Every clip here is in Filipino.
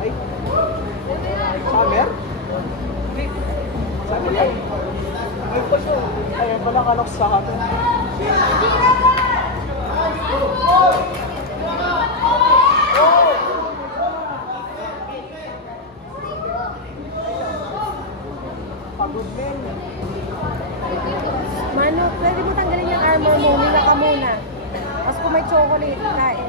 Ay. Summer? Summer yan? Ay, pa siya. Ay, pala kalok sa atin. Pagod din. Mano, pwede mo tanggalin yung armor mo, huminga ka muna. Tapos kung may chocolate, kain.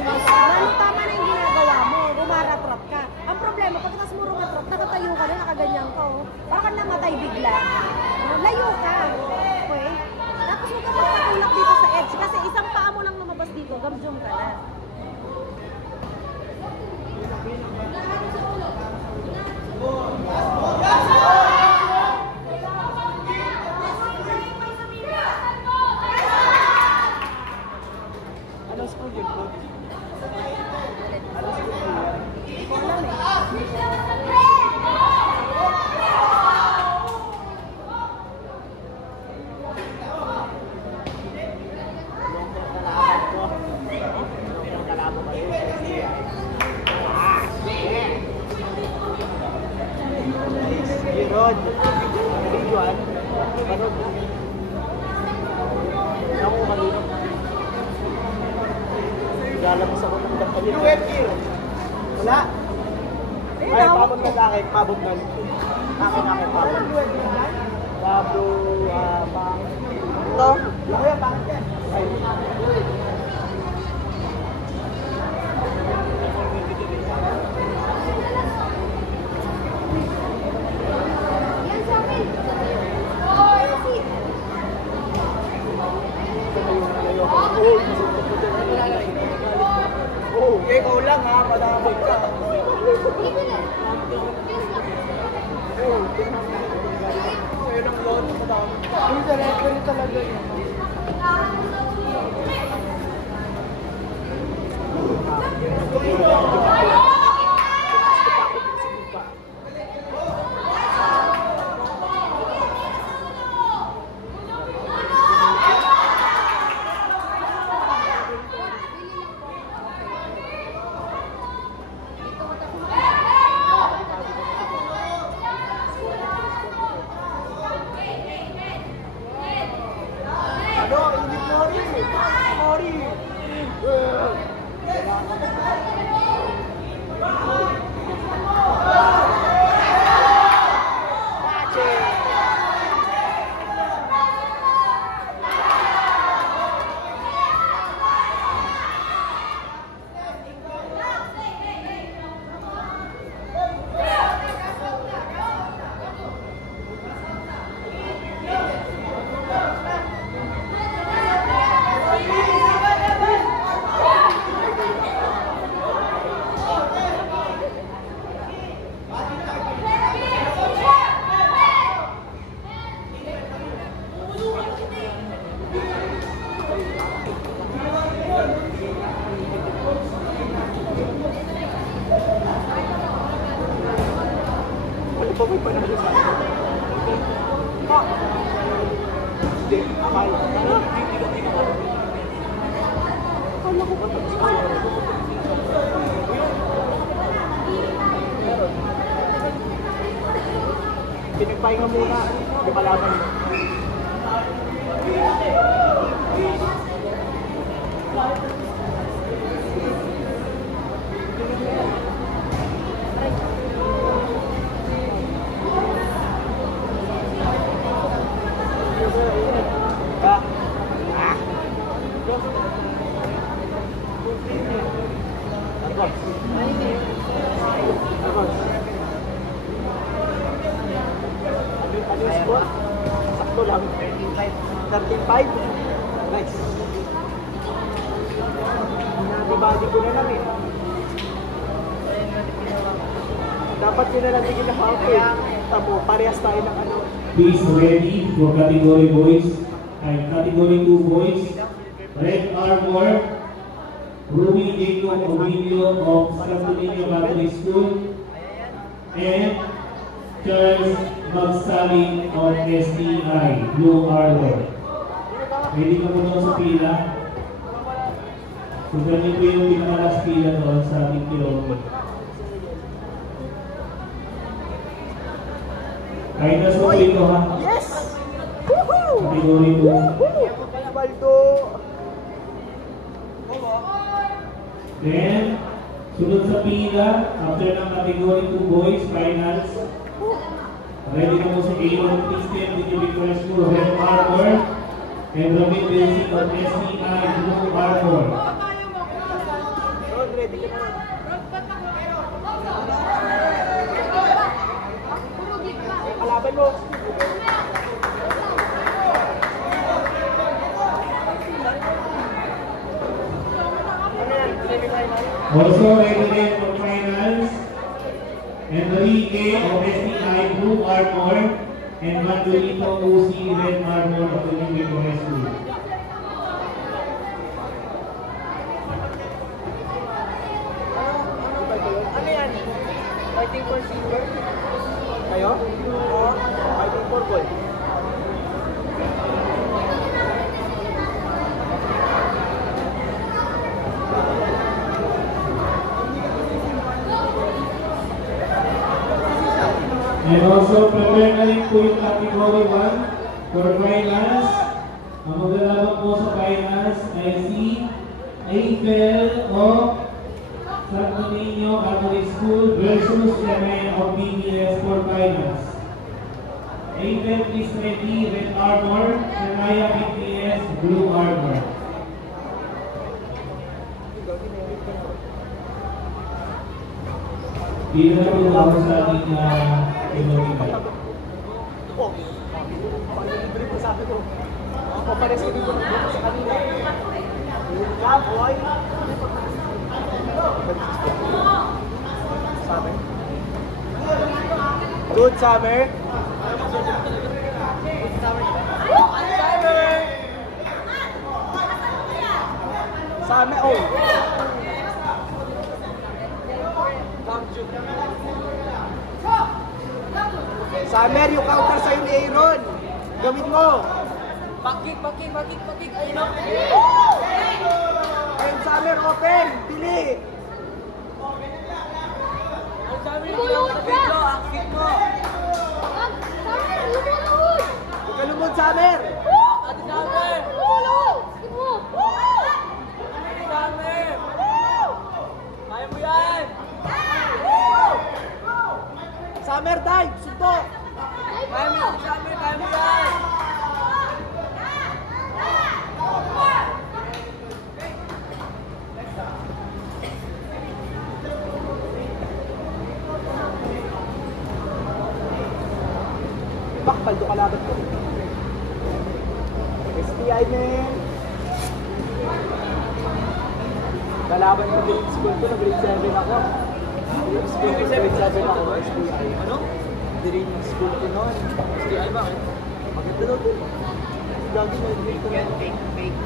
Mano, tama na yung ginagawa mo, rumaratrap ka. Ang problema, pagkatapos mo rumatrap, nakatayo ka na, nakaganyan ka, oh. Parang ka namatay bigla. Layo ka. Okay? Tapos huwag ka magpatulak dito sa edge, kasi isang paa mo lang lumabas dito, gamjong ka na. Anong school yun, Coach? Anong school yun? Rod, Juan, Barod. Ako malunok. Lalabas ako ng kapatid. Wala. Ay, pabot na sa akin, pabot na. Akin, pabot. Pablo, pang... Ito? Laki yan, pangit yan. Ay. Oh, ikaw lang ha, madamag ka. Sa'yo ng load, madamag ka. Yung directory talaga yun. May panalo sa akin. Hindi, akala. Akala ko ba tapos ka? Pinagpahinga muna. Hindi kalaban mo. Ano yung score? Sakto lang. 35? Nice. Nabibody ko na lang eh. Dapat yun na lang tigil na half eh. Tamo, parehas tayo ng ano. Please ready for category boys and category 2 boys. Red Armor, Ruby Jacob Ovilio of Santo Niño Catholic School, and Charles Magsaling of STI, Blue Armor. Ready ka muna sa pila. Sundan niyo po yung pinaka-last pila doon sa ating kilometer. Kahit na po ito ha. Yes! Woohoo! Category 2. Baldo! Then, sunod sa pila, after ng category 2 boys, finals. Ready na po si Aaron Christian, Digital First School, Red Armor, and Robin Basic of SCI, Blue Armor. Ron, ready ka na. Kalaban mo. Also ready din for finals, Enrique of SCI, Blue Armor, and Mandolito Uzi, Red Armor of the Digital High School. Ano yan? Fighting for silver? Kayo? Oo. Fighting for gold. And also prepare na rin po yung category 1 for finals. Ang maglalaban po sa finals ay si Eiffel of Santo Niño Catholic School versus Yemen of BBS for finals. Eiffel is ready, Red Armor, Shania BBS, Blue Armor. Dito na po ako sa ating pinag-ibig. Oh, pag-libre ko sabi ko. Ako pares ko dito sa kanila. Yeah, boy. Summer. Good summer. Summer, oh. Summer, yung counter sa'yo ni Aaron. Gawin mo. Bakit, ayun o. Ayun, Summer, open. Bili. Lumulod ka! Akit mo. Summer, lumulod! Huwag ka lumod, Summer. Ate Summer! Lumulod! Summer. Kaya mo yan. Summer, dive. Suntok. Kaya mo yan, Summer. Kaya mo yan. Bakbaldo kalaban ko. STI, man. Kalaban ko grade school ko, grade 7 ako. Grade 7 ako, STI. Ano? Grade school ko noon. STI bakit? Maganda daw to. Lagi na grade ko noon. Fake.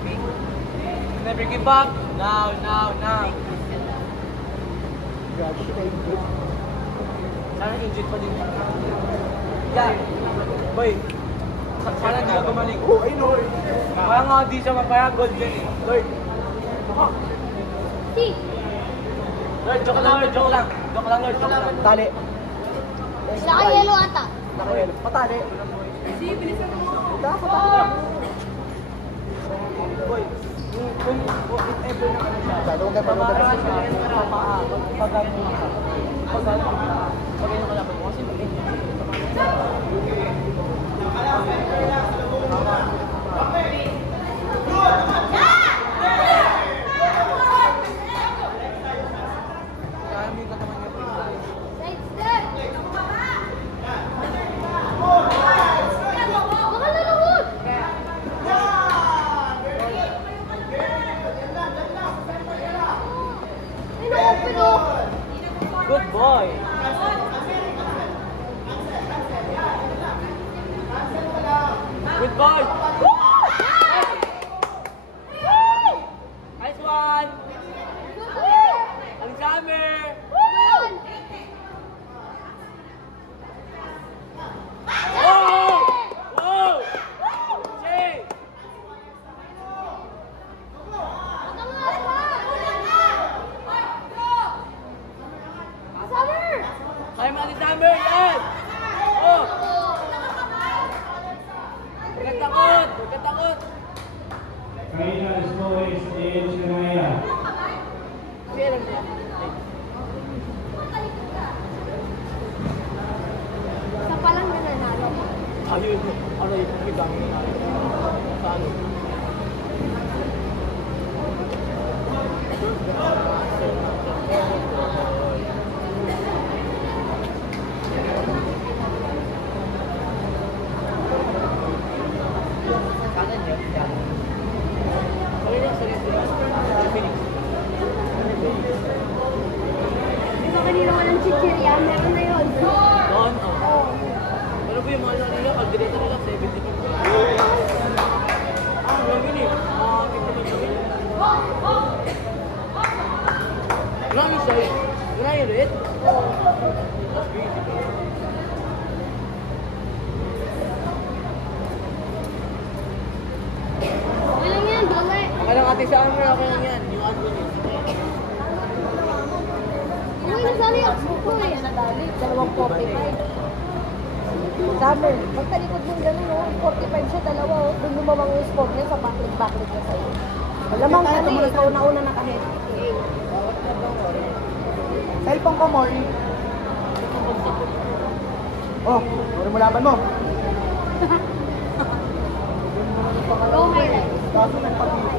Never give up. Now. Grabe siya na-injure. Sana injured pa din. Yeah. Boy, sana hindi ka gumaling. Oo, I know. Kaya nga di siya mapaya, gold dyan eh. Lord. Ako. Lord, joke lang, Lord. Tali. Naka-yellow ata. Naka-yellow. Patali. Sige, bilisan mo. Patali. Boy, kung if ever na ano siya, pamaras siya, pag ano kalaban mo, kasi good boy. Good boy. Nice one. Alexander. Whoa. Jay. meron na yun. Doon, Oo. Ano ba yung mga ano nila? Calculator nila, 70. Grabe yun eh. Grabe siya eh. Grabe rin. Walang yan, dole. Okay lang ate sa amin, okay lang yan. Yung ano yun. Uy, nasali yung Xbox ko eh. Nadali, 2.45. Summer, pagtalikod mong gano'n, oh, 45 siya, dalawa, oh. Doon lumawang yung sport niya sa backlit niya sa'yo. Malamang ka na, ikaw nauna nakahead. Cellphone ko, Mori. Oh, Mori mo laban mo. Go highlight. Kaso nagpapili.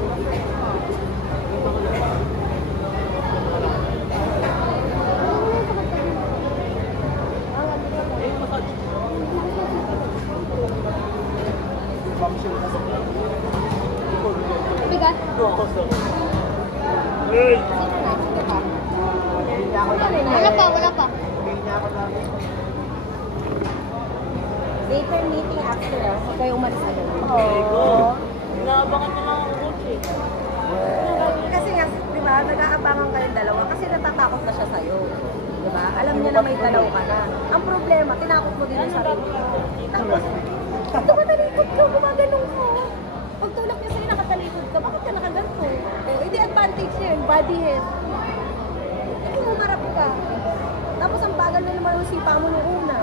Bigat. Wala pa. Later meeting after, ah. Huwag kayo umalis agad. Oo. Inaabangan na lang ang coach eh. Kasi nga, di ba, nag-aabangan kayong dalawa kasi natatakot na siya sa'yo. Di ba? Alam niya na may dalaw ka na. Ang problema, tinakot mo din yung sarili mo. Tapos, tumatalikod ka, gumaganong ka. Pag tulak niya sa'yo, nakatalikod ka, bakit ka nakaganto? O, hindi advantage niya yun, body head. Kasi umarap ka. Tapos ang bagal na naman yung sipa mo nung una.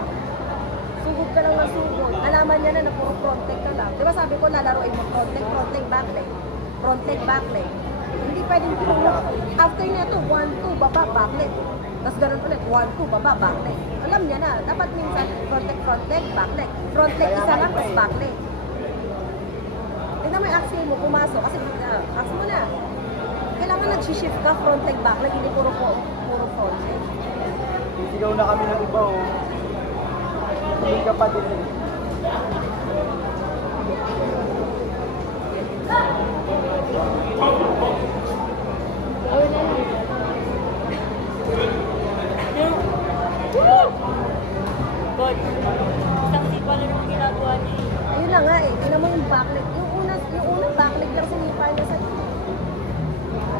Sugod ka lang ng sugod. Nalaman niya na puro front leg ka lang. Di ba sabi ko, lalaroin mo front leg, back leg. Front leg, back leg. Hindi pwedeng tulak. After niya to, 1-2, baba, back leg. Tapos ganun ulit, 1-2, baba, back leg. Alam niya na, dapat minsan front leg, back leg. Front leg, isa lang, tapos back leg. Tignan mo yung axle mo, pumasok. Kasi, axle mo na. Kailangan nag-shift ka, front leg, back leg, hindi puro front leg. Sisigaw na kami ng iba, oh. Hindi ka pa din. Coach, isang sipa lang yung ginagawa niya eh. Ayun na nga eh, tingnan mo yung back leg. Yung unang back leg lang sinipa niya sa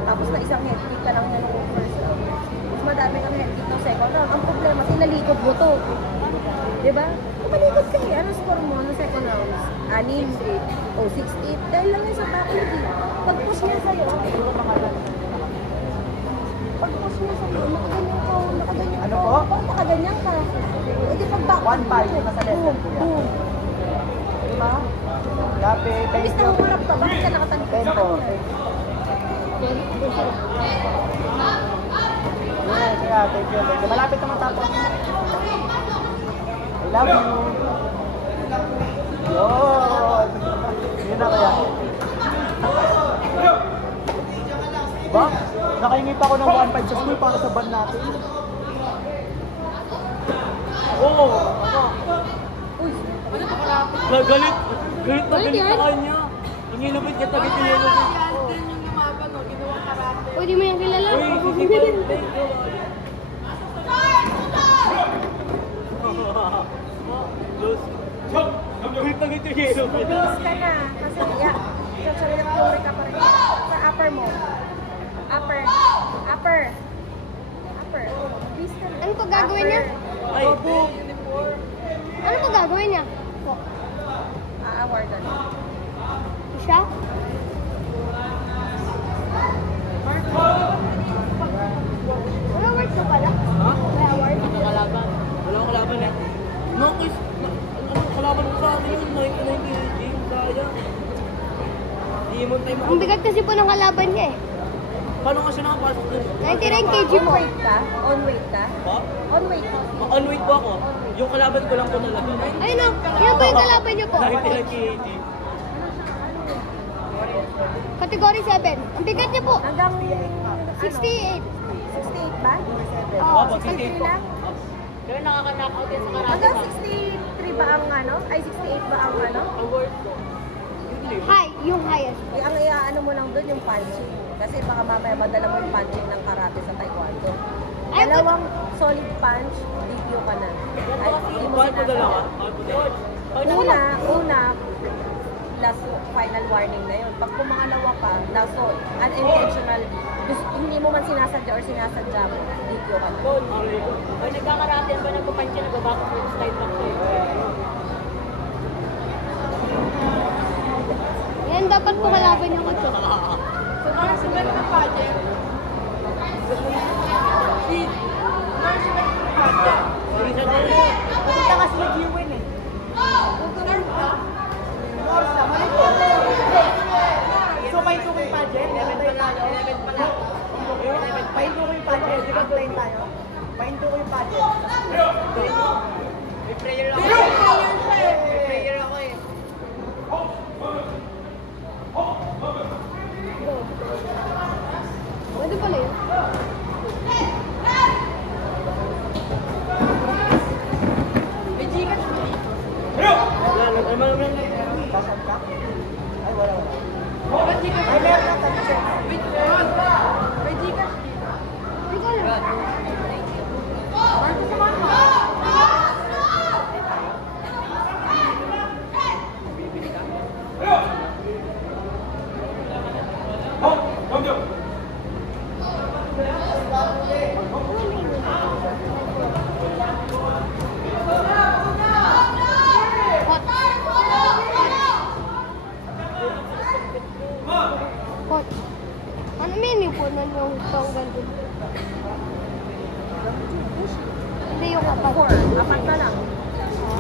tapos na isang head kick ka lang niya nung first round. Mas madami kang head kick ng second round. Ang problema, sinalikod mo to. Diba? Kumalikod ka eh. Ano score mo ng second round? 6-8 o 6-8. Dahil lang yun sa back leg eh. Pag-push niya sa'yo, pag-push niya sa'yo, nakaganyan ka. Ano po? Bakit nakaganyan ka? E di pag back 1-5 nasa level ko yan. Diba? Gabi, thank Imbis na you. humarap ka, bakit ka nakatalikod sa Tempo. kanya? Yeah, thank you. Malapit naman tapos. I love you. Yun. Yun na kaya. Ba? Nakaingit ako ng 1.5 sa school para sa band natin. Oo, ano? Galit. Galit na galit sa kanya. Ang ilubit niya, tabi niya ilubit. Uy, di mo yan kilala. Uy, sisipan. Galit na galit yung ilubit. Base ka na. Kasi, yeah. Sa theory ka pa rin. Sa upper mo. Upper. Base ka na. Ano pa gagawin niya? Ay, Ano pa gagawin niya? Awardan. Siya? Wala award ka pala? ha? May award? Kalaban. Wala akong kalaban eh. No, Chris, ano kalaban ko sa akin yun? 1990, di yung kaya. Di mo tayo Ang bigat kasi po ng kalaban niya eh. Paano nga siya nakapasok dun? 99 kg On po. weight ka? On weight ka? Pa? On weight ka? On weight po ako. Yung kalaban ko lang po talaga. Ayun o, yan po yung kalaban niyo po. 99 kg. Category 7. Ang bigat niya po. Hanggang 68. 68 ba? Oo, Opo, 63 lang? Kaya nakaka-knockout yan sa Hanggang 63 ba ang ano? Ay, 68 ba ang ano? Award ko. High, yung highest. Ang iaano mo lang doon yung punching. Kasi baka mamaya madala mo yung punching ng karate sa taekwondo. Ay, Dalawang solid punch, DQ ka na. Ay, hindi mo Bakit mo dalawa? Una, last final warning na yun. Pag pumangalawa ka, last one, unintentional, hindi mo man sinasadya or sinasadya mo, DQ ka na. Pag nagkakarate ba nagpapansya, nagbabako po yung style back ko yan dapat po kalaban yung kacho. So, parang si Beth ng pageant. Si Marcy Beth ng pageant. Pupunta kasi nag-iwin eh. Norsa, mali po. So, pahinto ko yung pageant. 11 pa lang. Pahinto ko yung pageant. Di ba plane tayo? Pahinto ko yung pageant. May prayer ako. May prayer ako eh. Pwede pala yun. May Gcash mo. Sasad ka? Ay, wala. Ba't Gcash Ay, mo? meron na tayo. Wait, may Gcash dito. Hindi ko alam. Marco, samahan mo. Hot. Ano meaning po nun yung tonggal dun? Hindi yung apat. Apat na lang.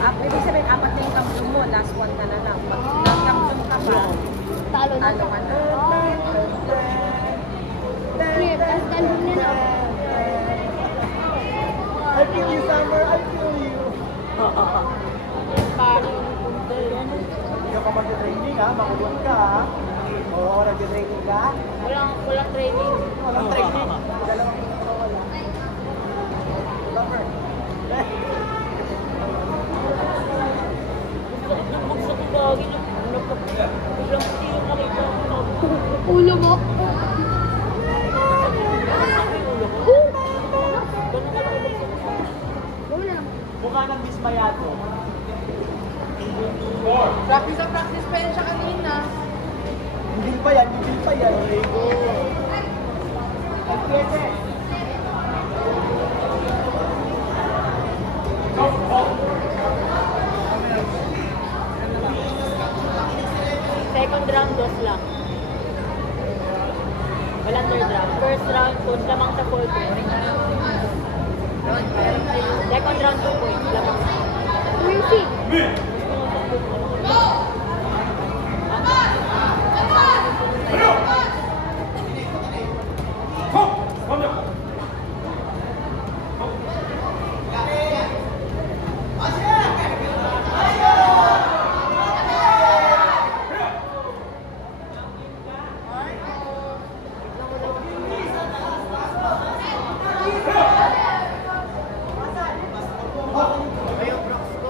Ibig sabihin, apat na yung kamsum mo, last one ka na lang. Pag nag-kamsum ka pa, Talo na. talo ka na. Clear. Tapos gandun na na. I feel you, Summer. I feel you. Parang punta yun. Hindi ka mag-training ha. Makulong ka ha. Oo, nag-training ka. Walang training. Walang training. Dalawang minuto wala. Summer. Gusto ko gagi na. Biglang puti yung nakita ko. Ulo mo. Wala lang. Mukha ng dismayado. Practice pa yan siya kanina. Hindi pa yan, hindi pa yan. Lego. Pwede. Second round, dos lang. Walang third round. First round, coach lamang sa 4 points. Second round, 2 points. Lamang sa Mercy.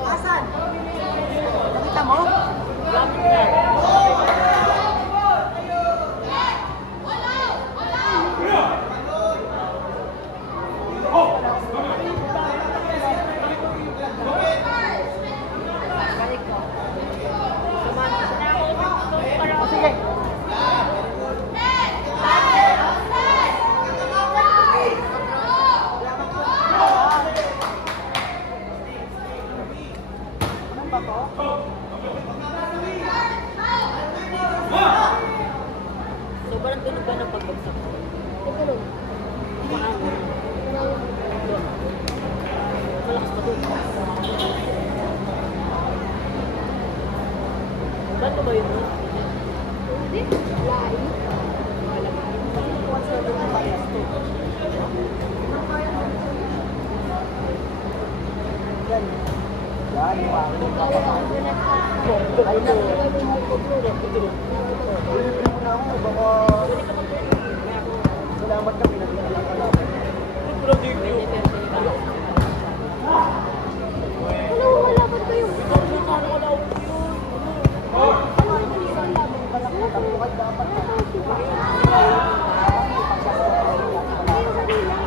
Asan? Nakita mo? gamit na. Balik ko. O sige. Ano ba to? Sobrang tunog ba ng pagbagsak ko? Ito Paano? Malakas pa doon. Ba't ba yun? Hindi. Lain. What's the bias to? Yan. Yan, yung aking papapagod. Ay, na. Libre mo na ako. Baka salamat ka, pinaglalang ka namin. Ano, wala ba kayo? Tapos dapat na. Kayo kanina.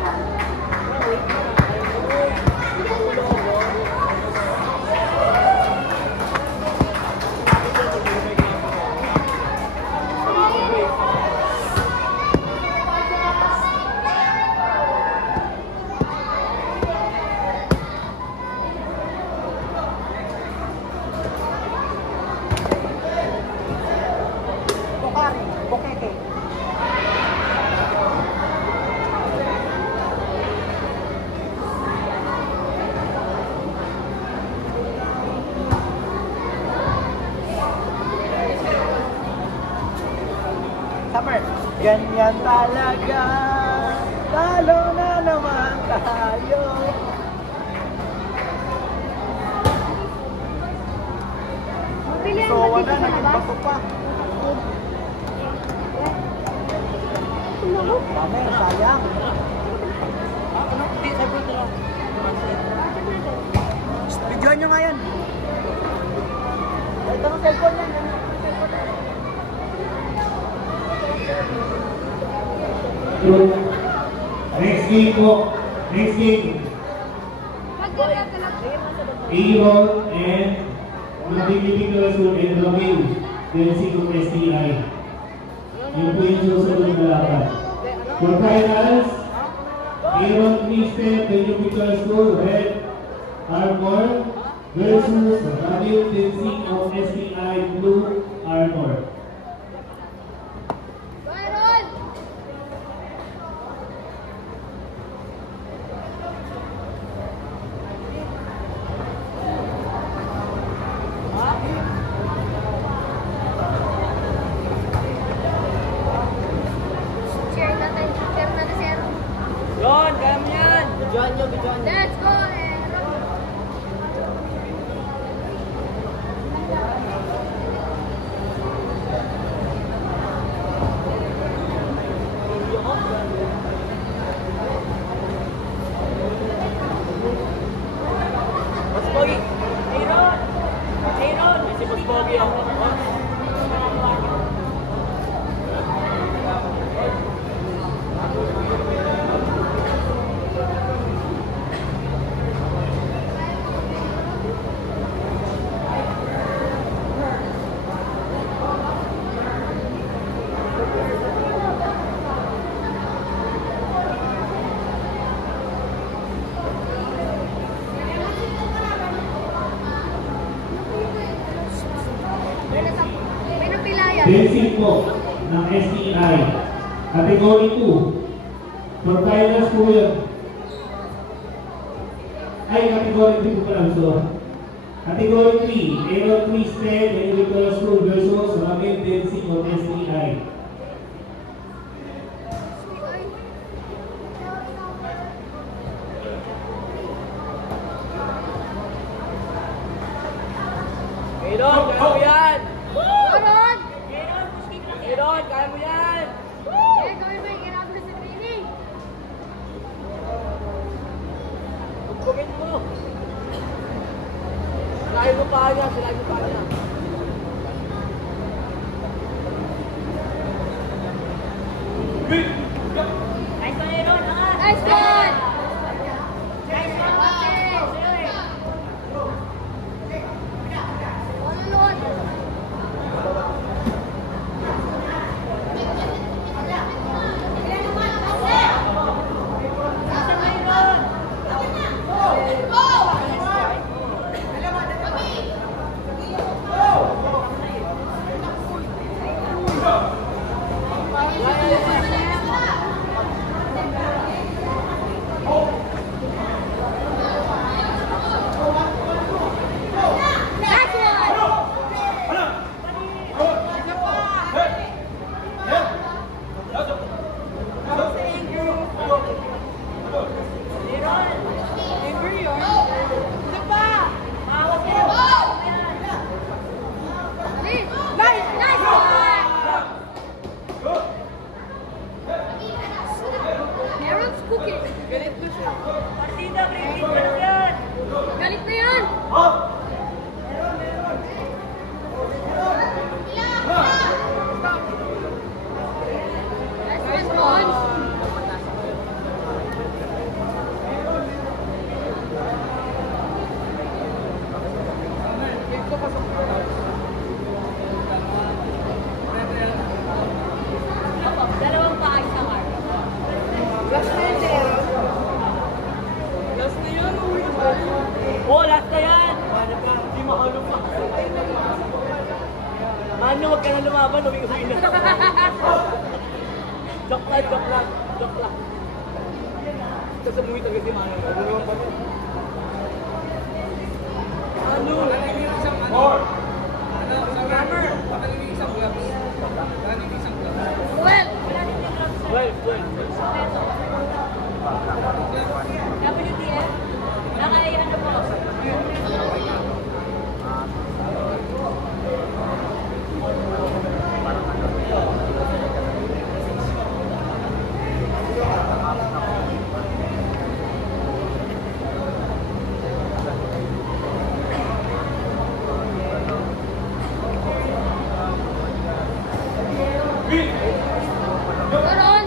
Ganyan talaga. Talo na naman tayo. Mabili yan, So, ba't wala dito sa naging labas? bato pa. Dami, sayang. Ano? Hindi, sabi ko lang. Videoan nyo nga yan. Ito ang cellphone yan. Next game po. Next game. A-Roll and Mabibiging Kalasur and Ramil. Dancing of STI. Yun po yung susunod na laban. For finals, A-Roll Twisted, Mabibiging Kalasur, Red Armor versus Ramil Dancing of STI, Blue Armor. Yon, kaya mo yan. Videoan nyo, videoan nyo. Let's go, Aaron! Mas pogi. Aaron! Aaron! May si Mas pogi ako. May napilayan. Dancing po ng STI. Category 2. For finals po yun. Ay, category 3 po pala. So, category 3. A-Roll Twisted, Individual School versus Ramil Dancing of STI. Aaron, kaya mo yan. Aaron! Aaron, kaya mo yan. Eh, gawin mo yung ginagawa sa training. Comment mo. Sirahin mo pa niya, sirahin mo pa niya. Nice one! Galit na yan! Nice one, Bons. Dalawang paa sa car. Last na yan. Oh, last na yan. Hindi mahalo pa. Mano, huwag ka na lumaban. Uwi-uwi na. Joke lang, joke lang. Joke lang. Tapos umuwi talaga si Mano. Mano! More! Ano, sa rubber, patalim yung isang gloves. Ano yung isang gloves? Well, 12. WTF? Nakaiyan na po. Ganon!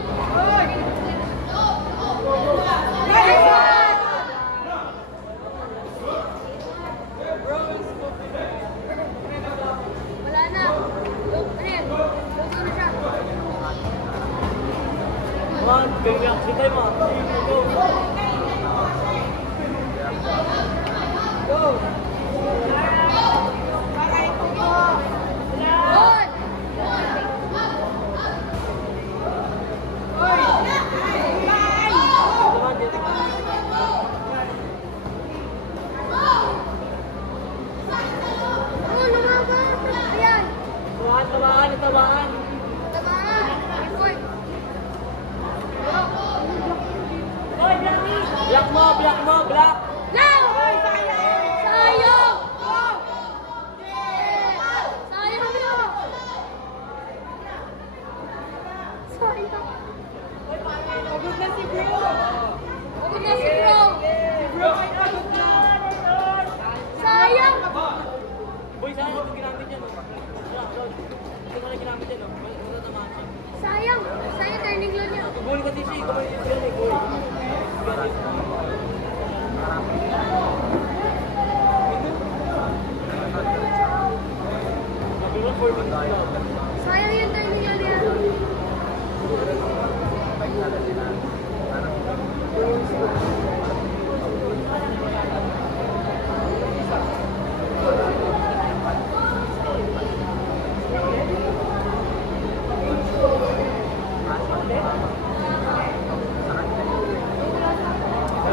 Wala na. Luto na yan. Luto na siya. Come on, ganyan. Sige tayo mo. Go! Good! Oh, lumaba! Ayan! Tamaan. Tamaan! Report! Block mo, block! Now! Sayang! Sayang mo! Sayang! Pagod na si Bro! Sayang! Boy, saan ito ginamit yan? Ito ko na ginamit yan. Matatamaan siya. Sayang! Sayang turning load niya. Goal kasi siya. Ikaw yung yan eh. Goal. Nag-run 4 minutes lang. Sayang yung turning load niya.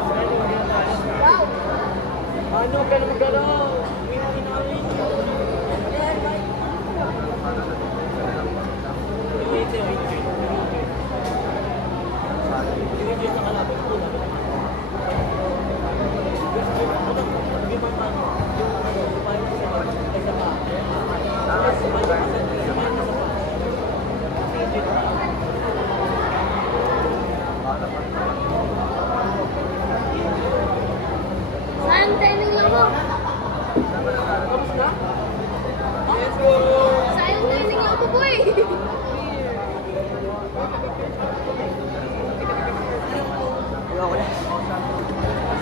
Wow! Ano ka na mag-galaw? Win-win namin. Yan, bye. Wait. Wait sa kalaban ko. Sayang turning load mo. Tapos na? Let's go! Sayang turning load mo, boy!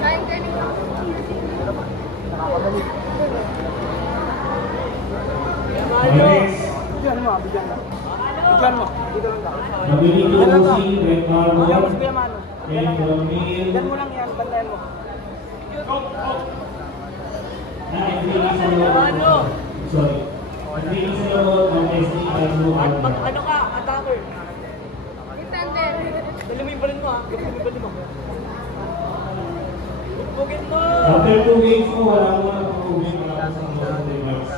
Sayang turning load mo. Next, Bigyan mo. Bigyan mo. Dito lang daw. Mabiling closing, Red Bigyan mo si Marble, Kuya Mano. and Romil, Bigyan mo lang yan. Bantayan mo. Sorry. Naging sa loob ang SD Almo Alba. Ano ka? Attacker. Defender. Dali mo yung balon mo ha. Dali mo yung balon mo. Bugin mo! After 2 games mo, wala mo na pag-uwi para sa mga remarks.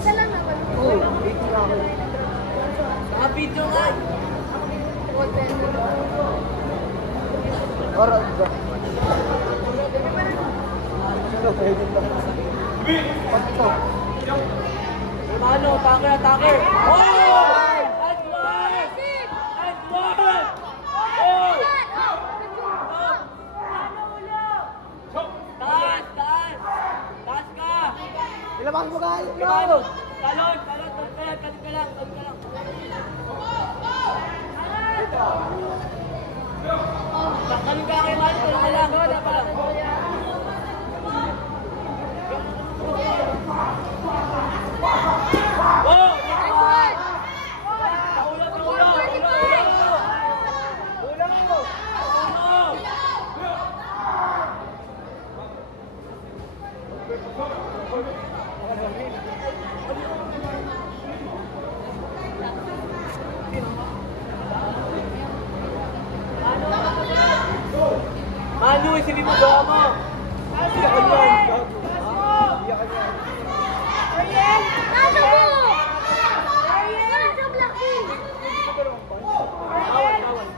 Isa lang naman. Nakapidyo nga. Alright. Ito, pwede lang. Ito. Ano? Attacker. Oh! And one! Oh! Taas ka! Ilabas mo ka. Talon! Talon ka lang. Talon ka kay Mano, talon ka lang. Oh! Manu, isipin mo gawa mo. Iyakan yan. Iyakan yan. Ariel! Nasa mo! Ariel! Nasa Blackpink! Bawal, bawal.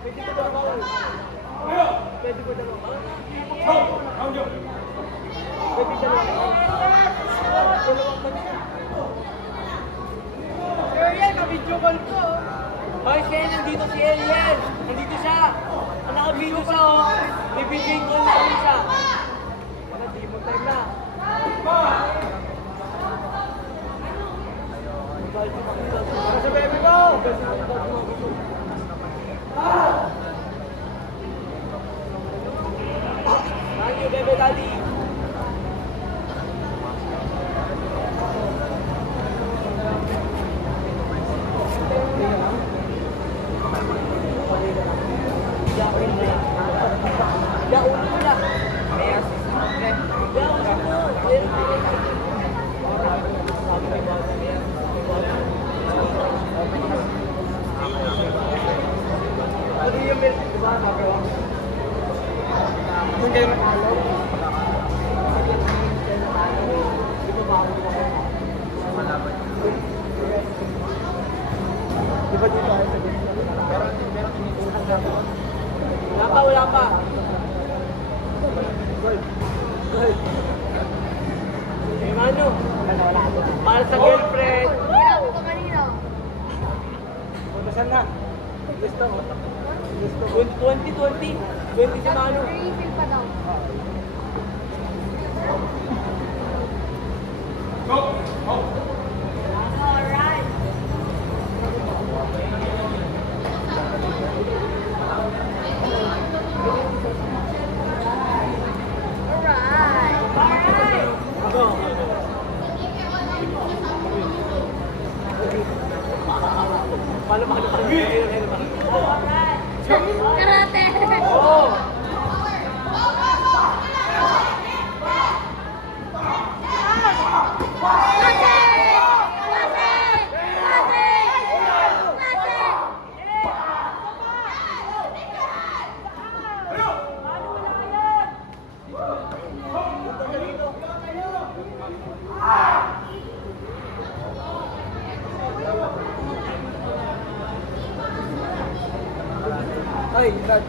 Pwede ko daw, bawal. Pwede ko daw. Pwede ka lang. Ariel, ka-video call ko. Hoy, siya, nandito si Ariel. Nandito siya. Ang naka-video siya, oh. May video call namin siya. Para di mo time na. Para sa baby ko. Manu, bebe, daddy. Ano yung milk, di ba? Nagawa mo. Kung kayo nakalaw, di ba ba ako di ba dito tayo sa dito? Pero tinitulong na ako. Wala pa, wala pa. Gold. Gold. Eh, Manu, Wala ako. para sa girlfriend. Kaya ako ka kanina. Puntasan na. Gusto mo. Gusto mo. 20, 20 si Manu. Refill pa daw. Alright. Alright. Go. Paano? Karate. Oo. Ay, God.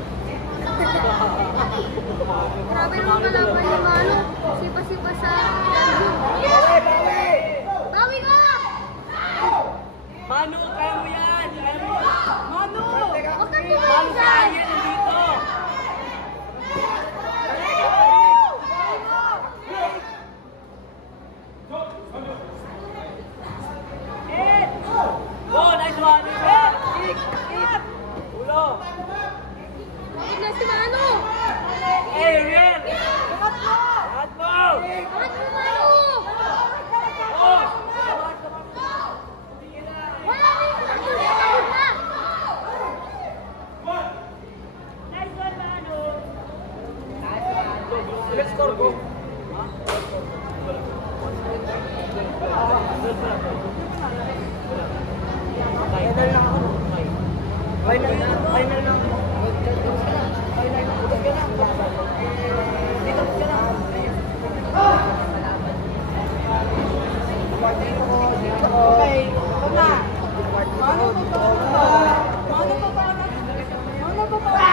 Grabe naman kalaban ni Manu. Sipa-sipa sa Bawi ka! Manu, kaya mo yan. Kaya mo. Manu! Huwag kang Manu, pumunta! kaya yan. Nandito. Oh, nice one. Ulo. Bakit na si Manu? Hey, Ariel. Lahat mo. Bakit mo Manu? Oh. Wala rin! Pagod na! Let's score ko. Final na ako. Final na. Final na. Final na. Dito ka na. Dito ka na. Okay. Tama. Mano pa ba?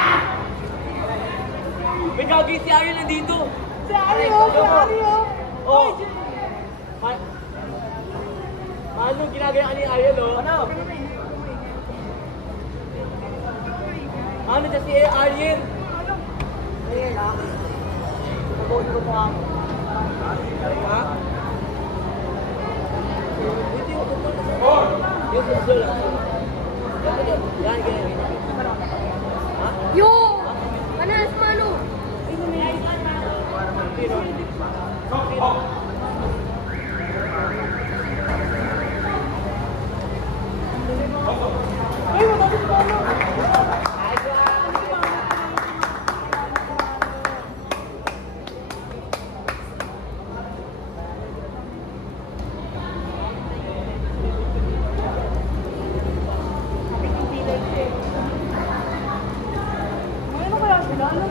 May gagi si Ariel nandito. Si Ariel. Oh. Manu, ginagaya ni Ariel, oh. Ano? Manu, dyan si Ariel. Ayan na. Pagod ko pa. Ha? Yung susul. Yan, ganyan. Ha? Yo! Panas Manu! Ano kaya sila? Ano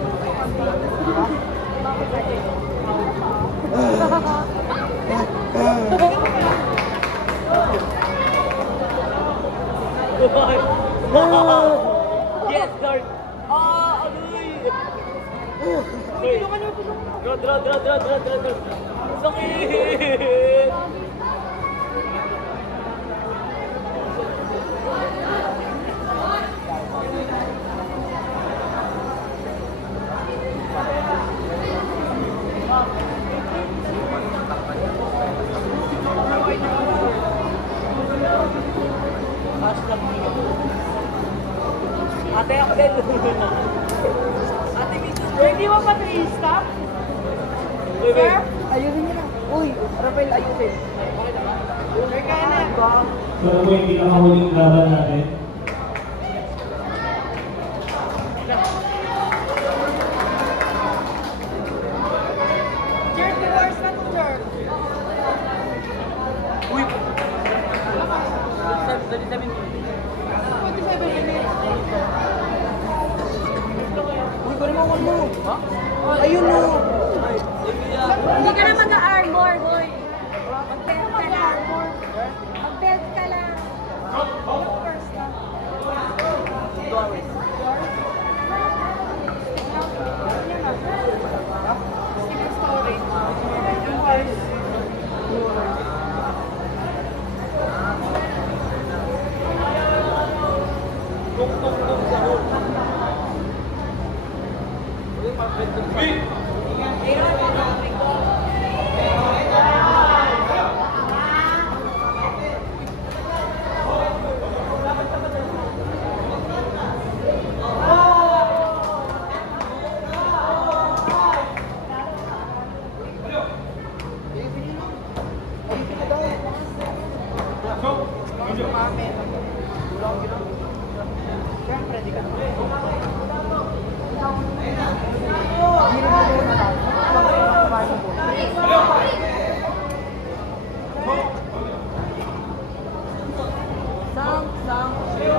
Yes, Lord. Ah, aluy. Draw. Sakit. Hashtag Ate Abel. Ate Mrs. Hindi mo pa i-stop? Sir? Ayusin niyo na. Uy, Rafael, ayusin. Sir, kaya na ba? So ano po yung pinakahuling laban natin? Sir, 2 hours na to, sir. Uy. 37 minutes. 27 minutes. Uy, bali mo ako mo. Ha? Ayun mo. Hindi ka na mag-armor, boy. Mag-belt ka lang. Mag-belt ka lang. First na. Stick storage. Yung horse. Tung sa hole.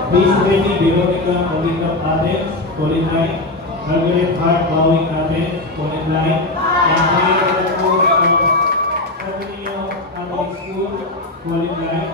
Please ready, Veronica moving up Athens, calling line. Margaret Hart bowing Athens, calling line. And Mayor of Sabanillo Catholic School, calling line.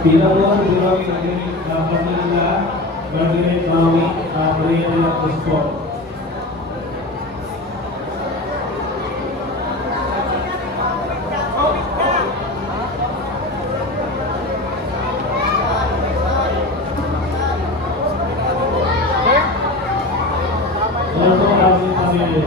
Pinawag drawing against Manila, Margaret bowing Maria of the sport. Also, Alvin Camilo.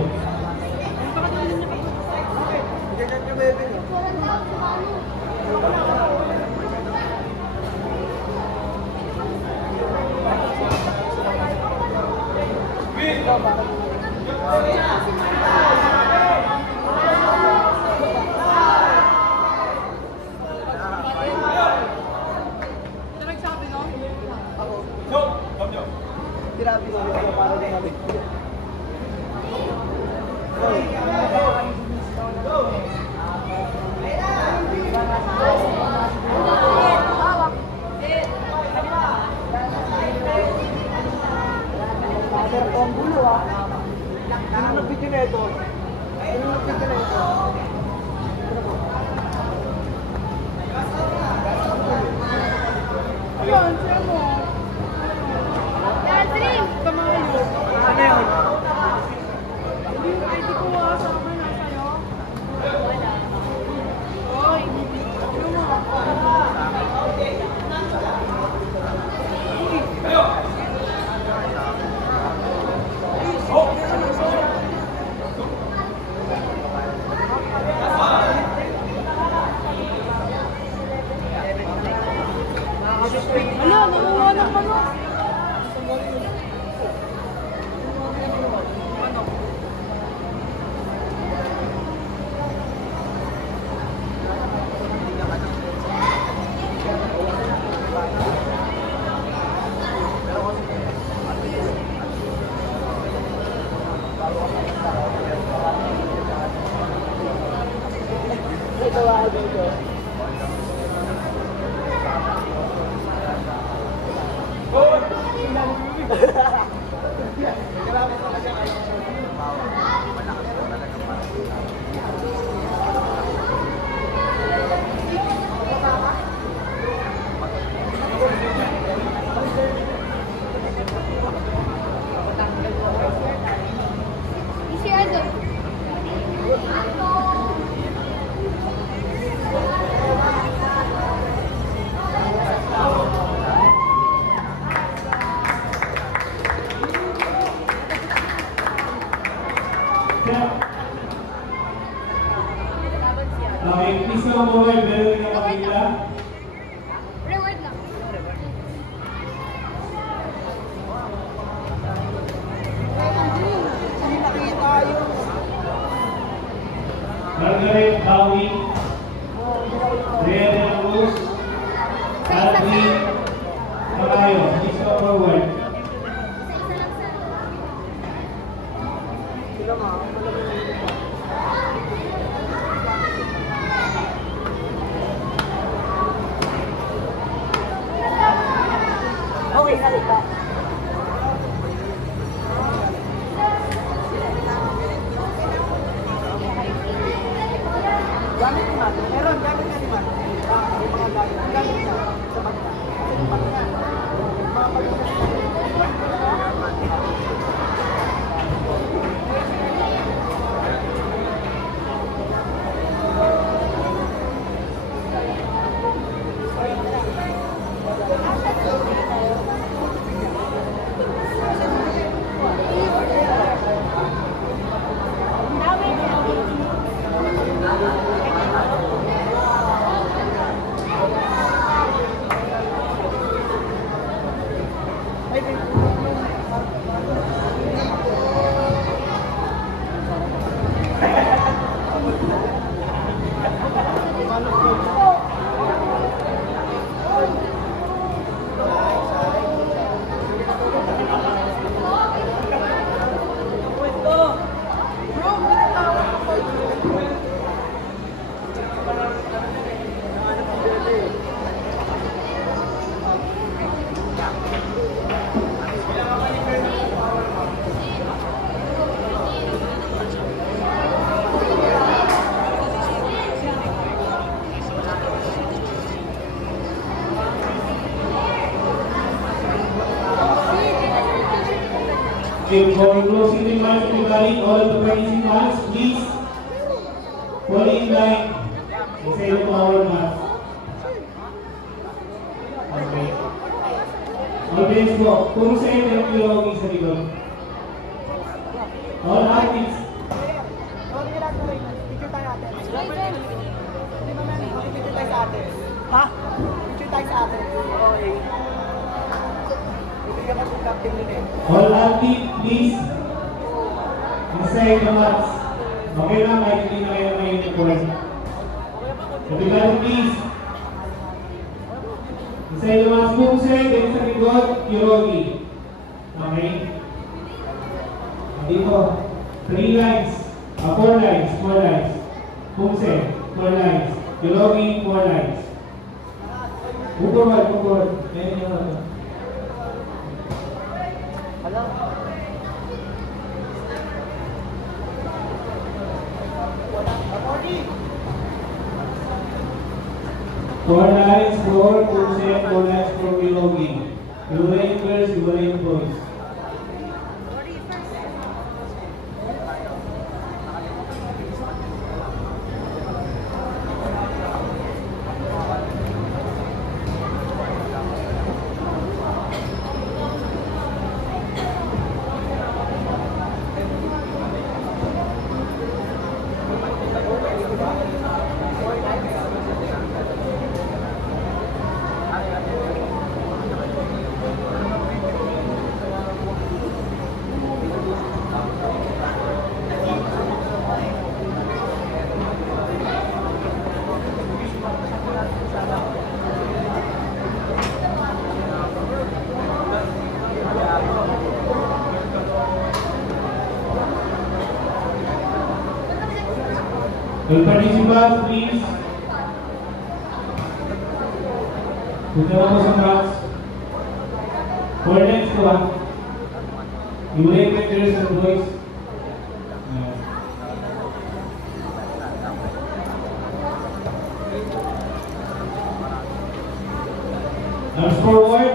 gawa dito. Grabe talaga kayo. Isi aja. Okay, please come over. Meron na kapila. Reward lang. Margaret Bowie. Rhea de la Cruz. Alvin Carayo. Please come forward. Sila nga, malamang na dito. Okay, halika. Gamit ni Matt. Meron, gamit nga ni Matt. May mga gamit. Gamit niya sa bangka. Sa bangka. Mga pagkakas. Okay, for closing remarks, everybody, all of the participants, please fall in line and say the power math. Okay. Audience po, kung sa inyo ang kiloging sa likod. All athletes. Okay lang tuloy. Picture tayo natin. Hindi ba man? Picture tayo sa atin. Ha? Picture tayo sa atin. Okay. Ibigyan ka ng captain din eh. All athletes, please. Inside the mats. Okay lang, kahit hindi na kayo nakainipuan. Everybody, please. Inside the mats, pumse, din sa likod, Kirogi. Okay? Dito, 3 lines. 4 lines, 4 lines. Pumse, 4 lines. Kirogi, 4 lines. Bukod, bukod. Meron yung ano. Alam. Four lines for Pumse, 4 lines for Kirogi. Iwala yung girls, iwala yung boys. All participants, please. Punta na po sa box. For next one, you will make girls and boys. Arms forward.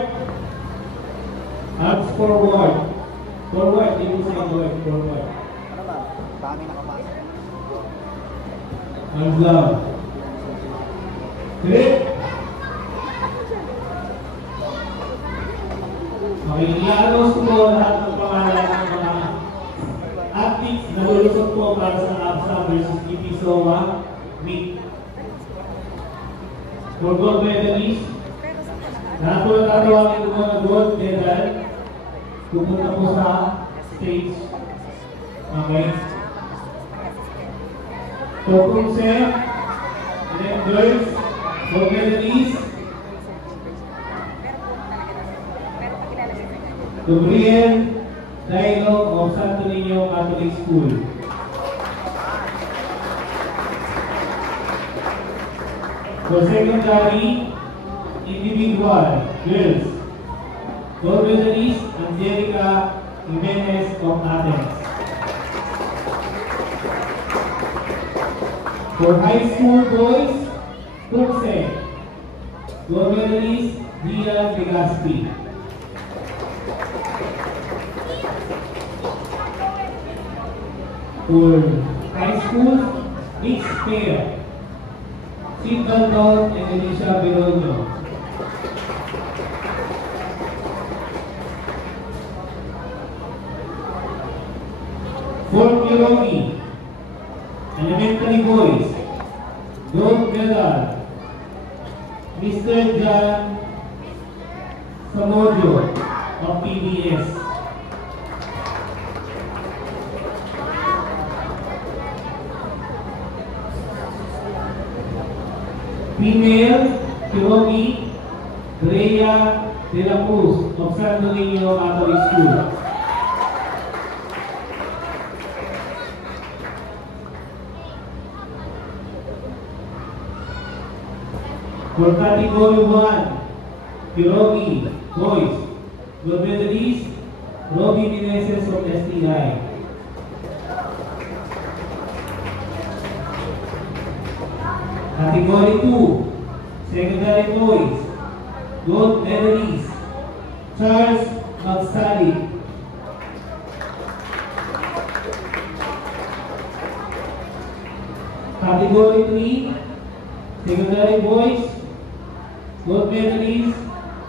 Arms forward. Forward. Ibig sa forward. Forward. Ano ba? Dami nakapasok. Arms down. Grip. Okay, i-announce ko po lahat ng pangalan ng mga athletes na lulusot po para sa ABSA versus TP-SOA meet. For gold medalist, lahat po na tatawagin ko na gold medal, pupunta po sa stage. Okay? For cruiser, and then girls, gold medalist, Gabriel Dialogue of Santo Niño Catholic School. For secondary, individual, girls, gold medalist Angelica Jimenez of Athens. For high school boys, Tuxe, gold medalist Dian Legaspi. For high school, mixed pair, Sid Dalton and Alicia Beronio. For Kirogi, elementary boys, gold medal, Mr. John Samodio of PBS. Female, Kirogi, Rhea de la Cruz of Santo Niño Catholic School. For category 1, Kirogi, boys, gold medalist, Robbie Meneses of STI. Category 2, secondary boys, gold medalist, Charles Magsali. Category 3, secondary boys, gold medalist,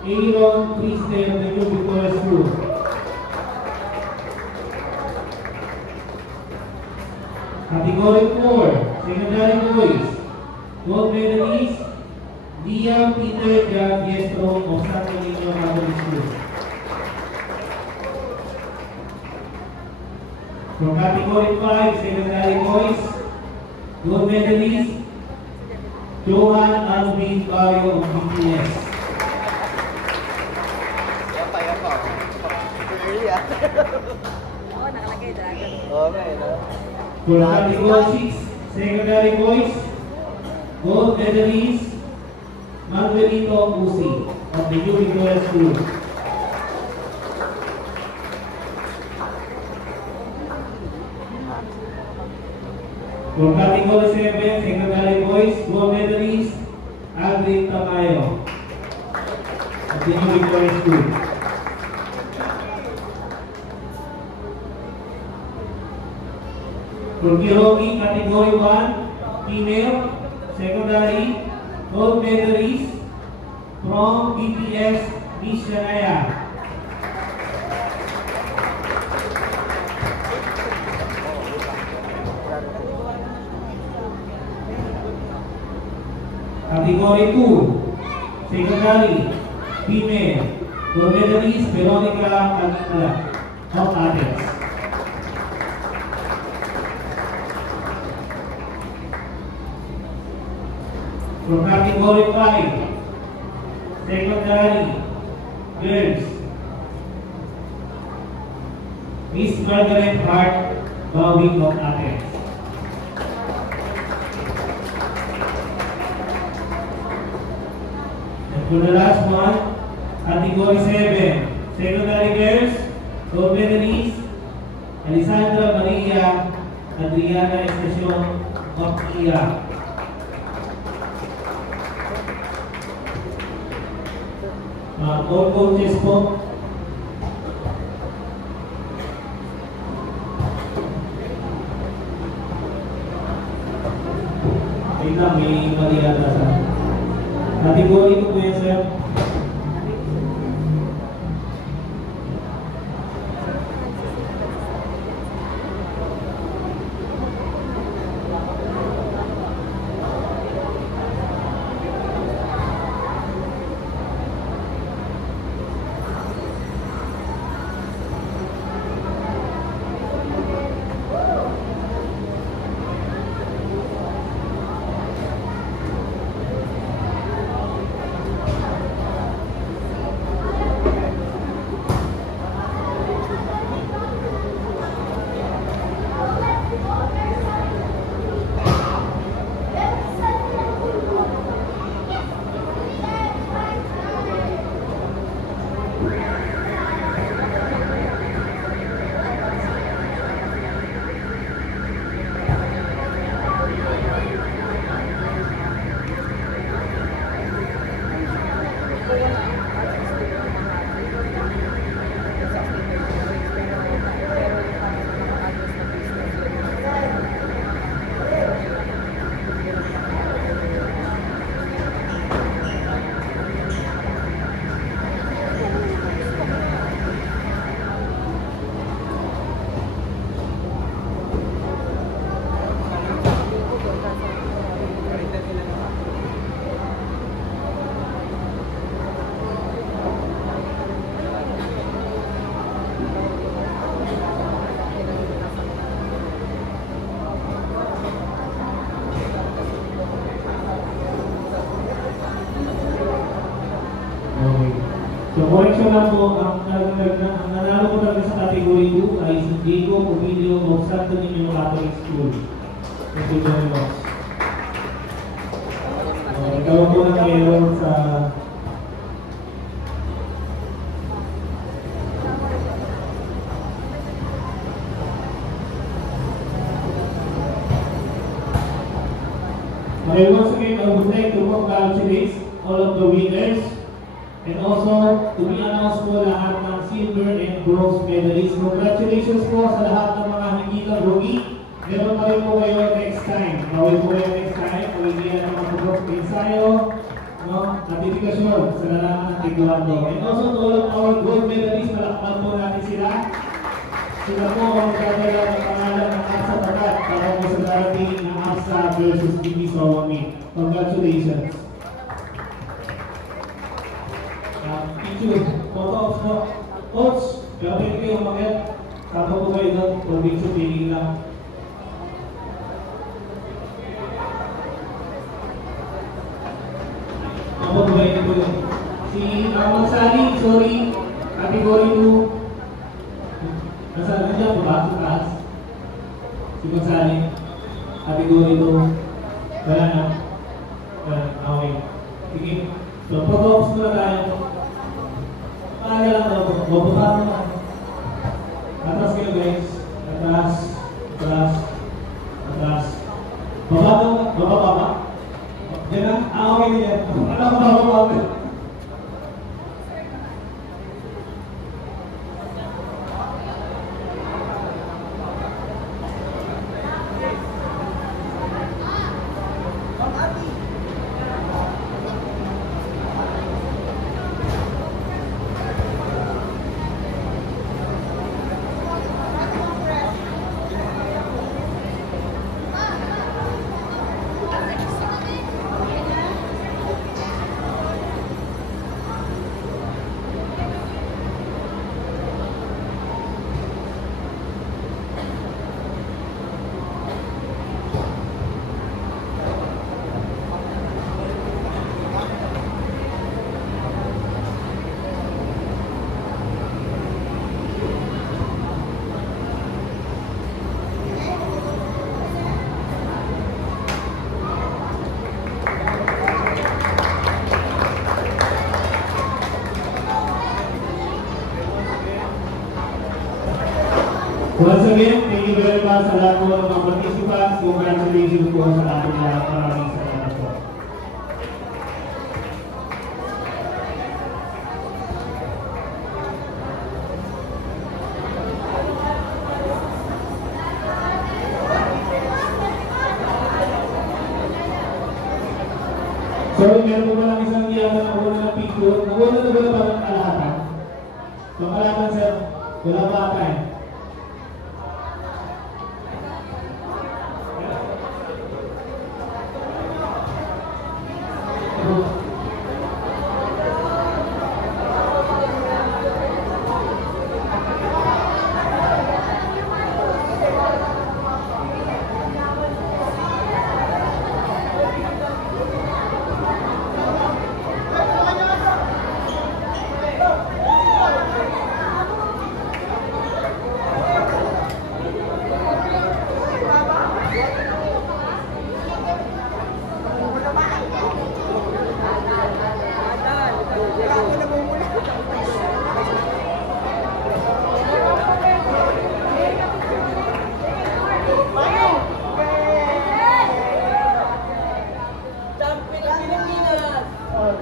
Aaron Christel of the New Victoria School. Category 4, secondary boys, gold medalist, Liam Peter Jan Diestro of Santo Niño Catholic School. From category 5, secondary boys, gold medalist, Johan Alvin Barrio of BPS. Yan pa. Early ah. Oo, nakalagay dragon. Okay, no? For category 6, secondary boys, gold medalist, Manuelito Uzi of the New Victoria School. For category 7, secondary boys, gold medalist, Aldrin Tamayo of the New Victoria School. For Kirogi, category 1, female, secondary, gold medalist from BPS, Miss Shanaya. Category 2, secondary, female, gold medalist Veronica Alcala of Athens. For category 5, secondary, girls, Miss Margaret Hart Bawing of Athens. For the last one, Category 7, Secondary Girls, Gold Medalist, Alessandra Maria Adriana Estacion Makia. All coaches po. Wait lang, may mali yata sa category ko po yan, sir. So, correction lang po, ang nanalo ko talaga sa category 2 ay si Diego Ovidio of Santo Niño Catholic School. Thank you very much. Ikaw po ng mayor sa okay, once again, I would like to congratulate all of the winners. And also, to be announced po lahat ng silver and bronze medalists. Congratulations po sa lahat ng mga hindi na rookie. Meron pa rin po kayo next time. Bawal po kayo next time. Kung hindi yan ang mga ensayo, notifikasyon sa lalaman ng Taekwondo. And also to all of our gold medalists, palakpan po natin sila. Sila po ang magdadala ng pangalan ng APSA Patat para po sa darating ng APSA versus BP Sawami. Congratulations. Picture, photo-ops mo. Coach, gawin kayo umakyat. Sapa po kayo doon, for picture taking lang. Sapa po kayo po yun. Si Magsali, sorry, category 2. Nasaan na dyan po ba? Sa taas? Si Magsali, category 2. Wala na. Okay. Sige. So, photo-ops muna tayo. Kaya lang daw po. Bababa naman. Atras kayo guys. Atras. Atras. Atras. Baba daw. Baba ba? Diyan na? Okay na yan. Ano ba bababa? Once again, thank you very much sa lahat po ng mga participants. Congratulations po sa ating lahat. Maraming salamat po. So, meron po ba lang isang yaman na una ng picture? Nauna na ba na parang kalahatan? So, kalahatan sir, wala ba ata eh?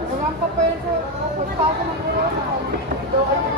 Naman pa pa yun sa pagpasa ng corona.